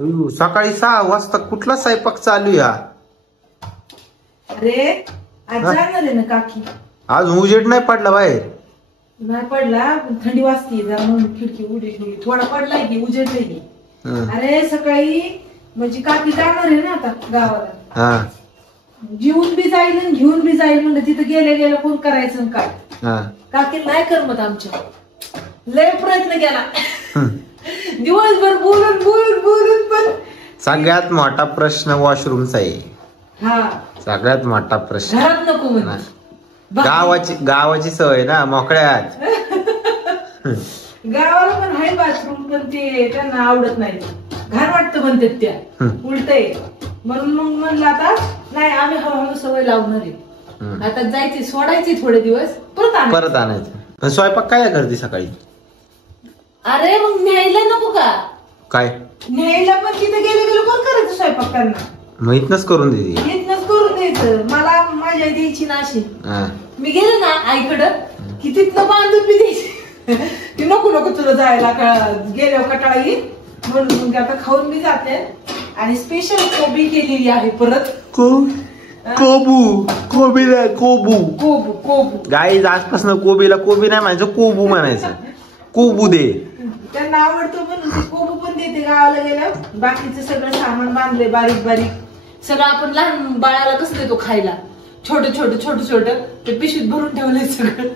सकाळी 6 वाजता कुठला स्वयंपाक चालू या? अरे आज जाणार आहे ना काकी. आज उजेड नाही पडला बाहेर? नाही पडला, थंडी वाजते जरा म्हणून खिडकी उडी ठेवली. थोडा पडलाय की उजेड नाही. अरे सकाळी म्हणजे काकी जाणार आहे ना आता गावाला. जीवन बी जाईल आणि घेऊन बी जाईल म्हणजे तिथं गेल्या कोण करायचं काय. काकी नाही करमत आमच्या. लय प्रयत्न केला दिवसभर बोलून बोलून बोलून पण. सगळ्यात मोठा प्रश्न वॉशरूमचा आहे. हा सगळ्यात मोठा प्रश्न. घरात नको म्हणजे गावाची सवय ना मोकळ्यात. गावाला पण आहे बाथरूम पण ते त्यांना आवडत नाही. घाण वाटतं म्हणतात त्या उलट आहे. म्हणून मग म्हणलं आता नाही आम्ही हळूहळू सवय लावणार आहे. आता जायची सोडायची थोडे दिवस परत आणायचं. स्वयंपाक काय करते सकाळी? अरे मग न्यायला नको का? काय न्यायला पण तिथे गेले कोण करायचं स्वयंपाक त्यांना? मग इथनच करून देते. इथनच करून द्यायचं. मला माझी आई द्यायची ना अशी. मी गेले ना आईकडं की तिथनं बांधून मी द्यायची. ती नको तुला जायला गेल्यावर कटाळा येईल म्हणून मग आता खाऊन मी जाते. आणि स्पेशल कोबी केलेली आहे परत. कोबू गाईज आजपासून कोबीला कोबी नाही म्हणायचं, कोबू म्हणायचं. कोबू दे. त्यांना आवडतो म्हणून कोबू पण देते गावाला गेल्यावर. बाकीचं सगळं सामान बांधलंय बारीक बारीक सगळं. आपण लहान बाळाला कसं देतो खायला छोट ते पिशवीत भरून ठेवलंय सगळं.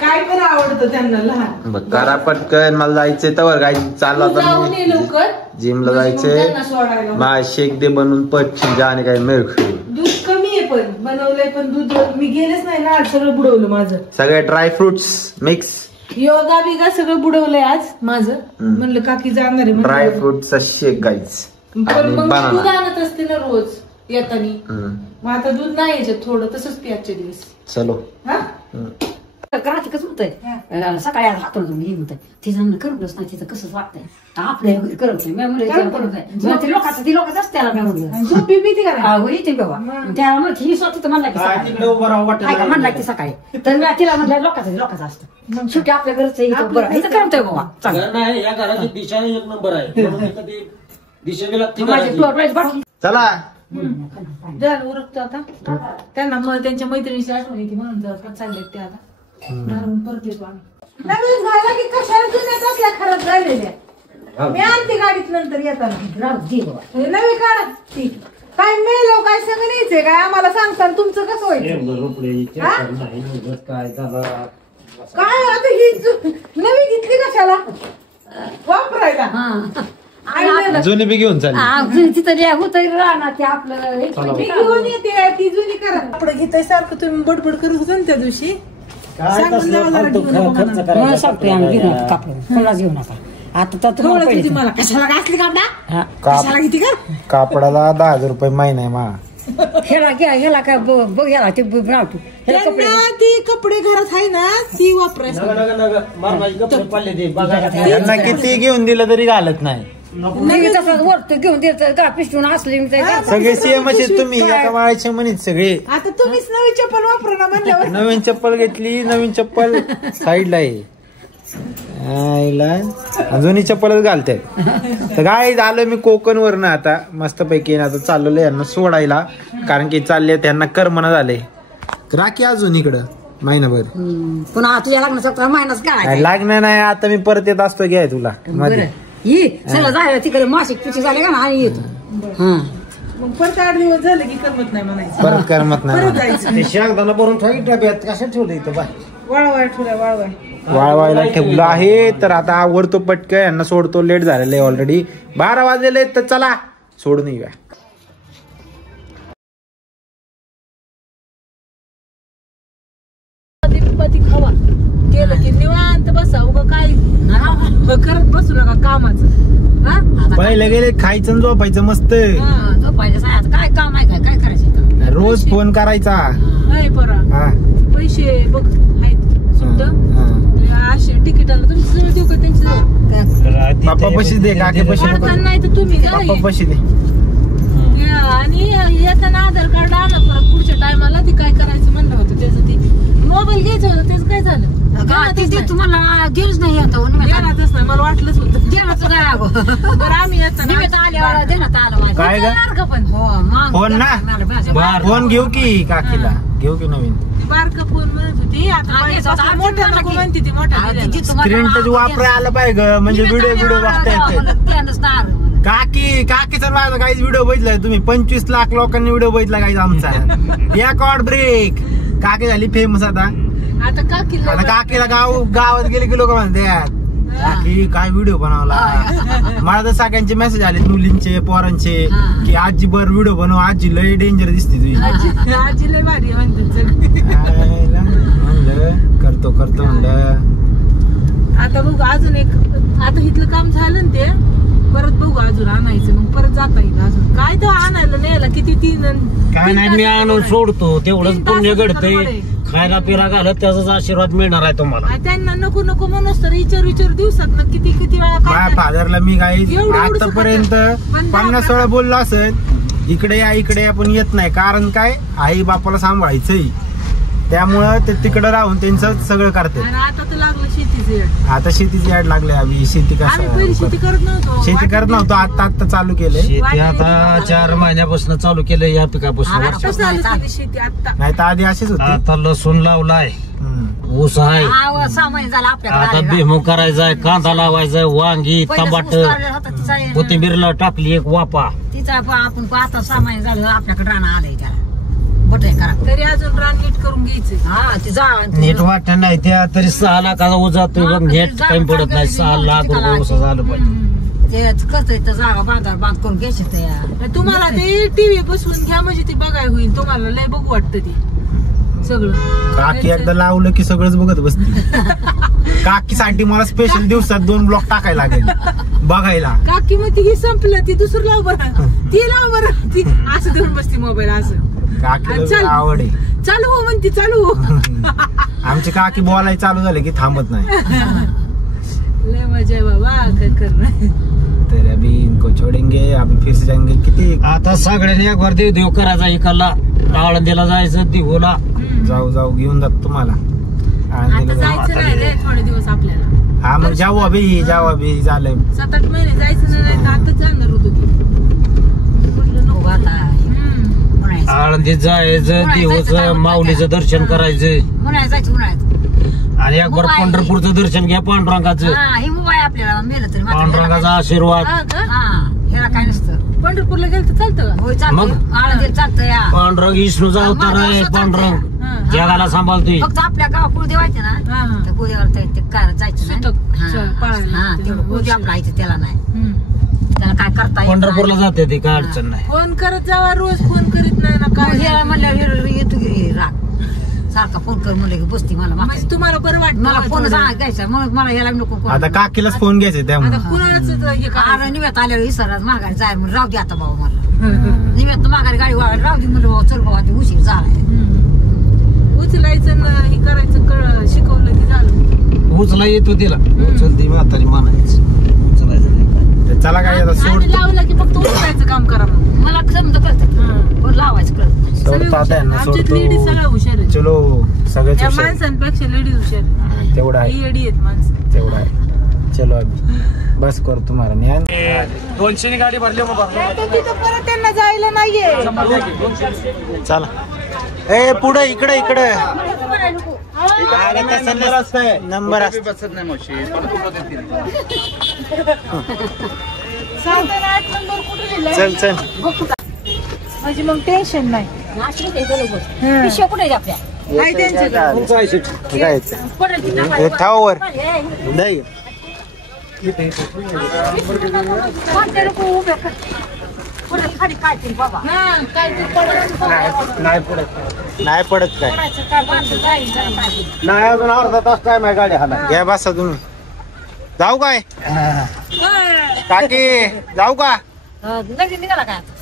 काय पण आवडतं त्यांना लहान. करा पटकन, मला जायचंय तर गाई चालला लवकर जिमला जायचंय. मा शेक दे बनवून पच्चीम जा आणि काय मिळख. दूध कमी आहे पण बनवलंय पण दूध मी गेलेच नाही ना. आज सगळं बुडवलं माझं. सगळे ड्रायफ्रुट्स मिक्स योगा बिगा सगळं बुडवलंय आज माझं. म्हणलं काकी जाणार आहे ड्रायफ्रुटचा शेक गाईच. पण मग दूध आणत असते ना रोज येताना. मग आता दूध नाही याच्यात थोडं तसंच प्याचे दिवस. चलो घरात कसं होतंय सकाळी आज हातून तुम्ही म्हणतंय तिचं करतच नाही. तिचं कसंच वाटतंय आपल्या करत नाही. ती लोकांच असते त्याला झोपी भीती का येते बाबा. त्याला म्हणते ही स्वतः म्हणला म्हणला की सकाळी तर तिला म्हणलं लोकांचं असतं. मग शेवटी आपल्या घरचं बरं इथं करतोय बाबा चांगलं. या घराची दिशा एक नंबर आहे. चला उरकतो आता. त्यांना मग त्यांच्या मैत्रिणीची आठवण येते म्हणून चालले ते आता. परत येतो आम्ही. नवीन झाला की कशाला जुन्याच असल्या खराब झालेल्या मी आणते गाडीत नंतर येताना. नवी काढा ती काय मेलो काय सगळं न्यायचंय काय आम्हाला सांगता. तुमचं कसं व्हायचं काय आता ही नवी घेतली कशाला वापरायला. जुनी बी घेऊन चालली तिथं होत राहणार ते आपलं घेऊन येते ती जुनी करा. कपडे घेताय सारखं तुम्ही बडबड करत होता ना त्या दिवशी. सांगतोय आम्ही घेऊन कापड घेऊ नका. आता तर मला कशाला घातली कापडा किती का कापडाला 10,000 रुपये महिना आहे मा. ह्याला काय बघ ह्याला ते राहतो. ती कपडे घरात आहे ना ती वापरायचं. त्यांना किती घेऊन दिलं तरी घालत नाही. वरत घेऊन देत पिशवून असले सगळे सेम आहेत तुम्ही एका माळाचे म्हणत सगळे. आता तुम्हीच नवी चप्पल वापरू ना म्हणल्यावर. नवीन चप्पल घेतली. नवीन चप्पल साईडला आहे. जुनी चप्पलच घालते. तर गाडी आलो मी कोकण वरनं आता मस्तपैकी. आता चाललोय यांना सोडायला कारण की चालले त्यांना करमना झाले. राखी अजून इकडं महिनाभर पुन्हा तुझ्या लग्नाचा महिनाच काय लागणार नाही. आता मी परत येत असतो घ्याय तुला मध्ये सगळं झालं तिकडे मासिक तुझी झाले का ना येतो. मग परत 8 दिवस झाले की करमत नाही म्हणायचं. परत करमत नाही. शागदाना भरून डब्यात कशा ठेवलं इथं बाय वाळवाय ठेवल्या वाळवायला ठेवलं आहे. तर आता आवडतो पटकन यांना सोडतो. लेट झालेलं आहे ऑलरेडी 12 वाजलेले. तर चला सोडून येऊया. खावा केलं की निवांत बसा. उगा काय करत बसू नका कामाचं. पहिले गेले खायचं झोपायचं मस्त. झोपायचं काय काम आहे काय करायचं. रोज फोन करायचा. पैसे बघ आहेत सुद्धा असे तिकिटाला तुमची जवळ देऊ का त्यांची जवळ. पप्पा पैसे दे काके पैसे नाही तर तुम्ही पप्पा पैसे दे. आणि येताना आधार कार्ड आलं परत पुढच्या टायमाला ती काय करायचं म्हणलं होतं त्याचं. ती मोबाईल घ्यायचं होतं त्याचं काय झालं. तुम्हाला गेलच नाही आता देणारच नाही, मला वाटलंच होतं. देण्याचं काय अगो बरं आम्ही येतो ना. निमित्त आल्यावर देण्यात आलं माझं. काय ग बारकं पण हो मग फोन ना? मला भाजी- फोन घेऊ की काकीला घेऊ की नवीन ती बारकं फोन म्हणत होती आता हा, बाई तेच सासू आता मोठ्या आमची नको मुलगी- म्हणते ती मोठ्या हा, दिलेला. ती तुम्हाला स्क्रीन टच वापरायला आलं पाहिजे म्हणजे व्हिडिओ बघता येते. काकीचा माझा काहीच व्हिडिओ बघितलाय तुम्ही 25 लाख लोकांनी व्हिडिओ बघितला काहीच आमचा रेकॉर्ड ब्रेक. काकी झाली फेमस आता काकीला गावात गेले की लोक म्हणतात काकी काय व्हिडिओ बनवला. मला तर सगळ्यांचे मेसेज आले मुलींचे पोरांचे की आजी बर व्हिडिओ बनव, आजी लय डेंजर दिसते तुझी. आजी लय भारी म्हणते. म्हणलं करतो म्हणलं. आता बघू अजून एक, आता इथलं काम झालं ना ते परत बघू अजून आणायचं, मग परत जाता येईल अजून. काय तो आणायला न्यायला किती 3 काय नाही मी आणून सोडतो तेवढंच 3 पुण्य तासाचं घडतंय. रोड आहे. खायला पिरा घालत त्याचाच आशीर्वाद मिळणार आहे तुम्हाला. आणि त्यांना नको नको म्हणूस तर विचार दिवसात ना किती वेळा माझ्या काय फादरला मी काही एवढं आतापर्यंत पण 50 वेळा बोललो असेल इकडे या पण येत नाही. कारण काय आई बापाला सांभाळायचंय त्यामुळं ते तिकडं राहून त्यांचं सगळं करते. आणि आता तर लागलं शेतीचं. आता शेतीची याड लागले आम्ही शेती आम्ही पहिली शेती करत नव्हतो. शेती करत नव्हतो आता चालू केले. शेती आता 4 महिन्यापासून चालू केलं या पिकापासून. आता चालू केली शेती आता. नाही तर आधी अशीच होती. आता लसूण लावलाय, ऊस आहे, हा, 6 महिने झाला आता आपल्याकडे भुईमूग करायचाय, कांदा लावायचाय, वांगी, टमाट, कोथिंबीरला टाकली एक वापा. तिचा आपण आता 6 महिने झालं आपल्याकडे राहणं आलंय त्याला बटे करा. तरी अजून रान नीट करून घ्यायचं. हा ती जा नीट वाटत नाही त्या तरी 6 लाखाचा उजा तुम्ही बघ नेट कमी पडत नाही. 6 लाख रुपये ऊस झालं पाहिजे. ते करतोय तर जागा बांध करून घ्यायची त्या. तुम्हाला ते टीव्ही बसवून घ्या म्हणजे ते बघाय होईल. तुम्हाला लय बघू वाटतं ते सगळं. काकी एकदा लावलं की सगळंच बघत बसते. काकीसाठी मला स्पेशल दिवसात 2 ब्लॉक टाकायला लागेल बघायला. काकी मग ती संपलं ती दुसरं लाव बरं, ती लाव बरं, ती असं धरून बसती मोबाईल असं. काकीला आवड आहे. चालू हो म्हणती चालू हो. आमची काकी बोलायला चालू झाले की थांबत नाही. लय मजा आहे बाबा, काय करणार. तर अभी इनको छोडेंगे अभी फिर से जाएंगे. किती आता सगळ्यांनी एक वर देव करायचा इकडला आळंदीला जायचं दिघोला. जाऊ घेऊन जात तुम्हाला आता जायचं नाही रे थोडे दिवस आपल्याला. हा मग जाऊ अभी झालंय 7-8 महिने जायचं नाही तर आताच जाणार होतो की. म्हटलं नको आता आळंदीत जायचं, देवाचं माऊलीचं दर्शन करायचं उन्हाळ्यात जायचं उन्हाळ्यात. आणि एक बार पंढरपूरचं दर्शन घ्या पांडुरंगाचं. हा ही मुंबई आपल्याला मेलं तरी पांडुरंगाचा आशीर्वाद. हा का? हा ह्याला काय नसतं. पंढरपूरला गेलं तर चालतं का? होय चालतं, मग? आळंदीला चालतं या. पांडुरंग विष्णूचा अवतार आहे. पांडुरंग हा. जगाला सांभाळतोय. फक्त आपल्या गाव कुळदेव आहे ना हा, हा. तर कुळदेवाला ते काय जायचं नाही. सुतक हा, पाळायला हा, लागतं. तेवढं कुळदेव आपलं आहे त्याला नाही. हम्म. त्याला काय करता येत पंढरपूरला जाते ती काय अडचण नाही. फोन करत जावा, रोज फोन करीत नाही ना काय. ह्याला म्हणल्यावर येतो की राग सारखा फोन कर म्हणलं की बसती मला म्हणजे मागे. तुम्हाला बरं मला वाटतं फोन थोडं. द्यायचा म्हणून मला ह्याला नको फोन. आता काकीलाच फोन घ्यायचे आता त्यामुळे कुणालाच हे अरे करायचं. निव्यात आल्यावर इसरला माघारी जाय म्हणून राहू दे आता बाबा मला. निव्यात माघारी गाडी वाढ राहू दे म्हणलं बाबा चल बाबा ते उशीर झालाय. उचलायचं ना हे करायचं शिकवलं की झालं. उचला येतो तिला उचलती म्हातारी मानायचं. उचलायचं नाही. तर चला काय आता सोड आणि लावलं की फक्त उचलायचं काम करा मग. मला समजा कळतं पण लावायचं कळत नाही. सोडतो आता यांना आमच्यात लेडीज सोडतो. सगळं हुशार आहे. चलो सगळेच त्या हुशार. माणसांपेक्षा लेडीज हुशार आहे. तेवढा आहे ही येडी आहेत माणसं. तेवढा आहे. चलो अभी बस कर तुम्हाला ज्ञान. 200 नी गाडी भरली मग तिथं परत त्यांना जायला नाहीये. चला ए पुढे इकडे नंबर चल म्हणजे मग टेन्शन नाही. पिशव्या कुठे आहेत आपल्या? काय त्यांच्याकडे. हे ठावावर नाही कोणते लोक उभे कर. पुढे खाली काय तरी बाबा. हा, काय ते पडत नाही पडत काय करायचं काय बांधून जाईल जरा काय. नाही अजून अर्धा तास टाइम आहे गाडी हाला घ्या बसा तुम्ही. जाऊ काय काकी जाऊ का? लगेच निघाला काय आता?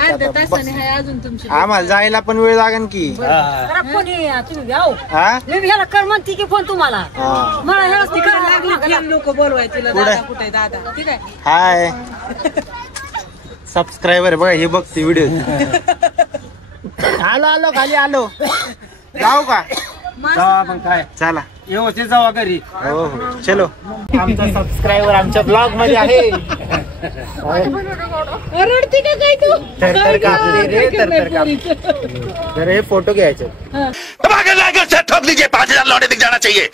अर्ध्या तासाने आहे अजून तुमची. आम्हाला जायला पण वेळ लागेल की. जरा फोन तुम्ही घ्या. हा मी ह्याला कर म्हणते की फोन तुम्हाला. हा. मला ह्याला ती करायला लागली लागला. 3 लोक बोलवायचे तिला. पुढे. दादा कुठे दादा ठीक आहे. हाय सबस्क्रायबर बघा हे बघते व्हिडिओ. आलो खाली आलो. जाऊ का? जावा मग काय चला व्यवस्थित जावा घरी. हो हो चलो. आमचा सबस्क्रायबर आमच्या ब्लॉग मध्ये आहे. रडते का काय तू? तर कापते रे, तर हे फोटो घ्यायचे. ठोक लीजिए 5,000 लौटे दिख जाना चाहिए.